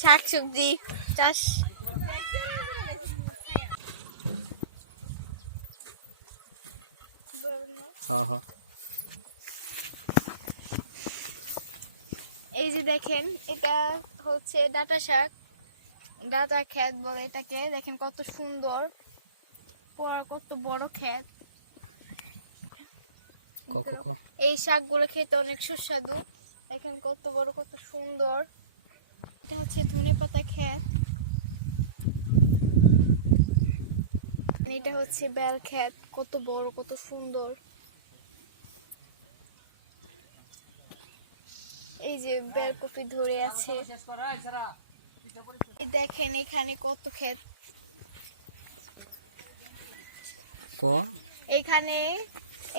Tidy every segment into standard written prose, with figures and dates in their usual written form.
শাকসবজি চাষ। এই যে দেখেন, এটা হচ্ছে ডাঁটা শাক, ডাঁটা ক্ষেত বলে এটাকে। দেখেন কত সুন্দর, কত বড় ক্ষেত। এই শাকগুলো খেতে অনেক সুস্বাদু। দেখেন কত বড়, কত সুন্দর। এটা হচ্ছে ধনেপাতা ক্ষেত, এটা হচ্ছে বেল ক্ষেত। কত বড়, কত সুন্দর। এই যে বেলকপি ধরে আছে। দেখেন এখানে কত ক্ষেত। এখানে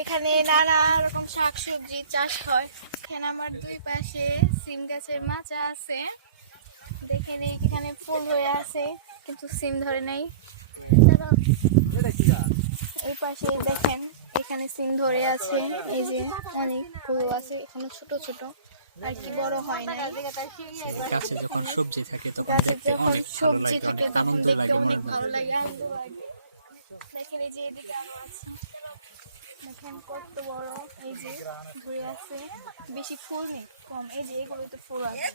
এখানে নানা রকম শাকসবজি চাষ হয়। এখানে আমার দুই পাশে সিম গাছের মাচা আছে। দেখেন এখানে ফুল হয়ে আছে কিন্তু সিম ধরে নাই। এই পাশে দেখেন এখানে সিম ধরে আছে। এই যে অনেকগুলো আছে, এখনো ছোট ছোট, আর কি বড় হয় না। গাছে যখন সবজি থাকে গাছে যখন সবজি থাকে তখন দেখতে অনেক ভালো লাগে, আনন্দ লাগে। দেখেন এই যে এদিকে আরো আছে, দেখেন কত বড়। এই যে ধরে আছে, বেশি ফুল নেই, কম। এই যে এগুলোতে ফুল আছে।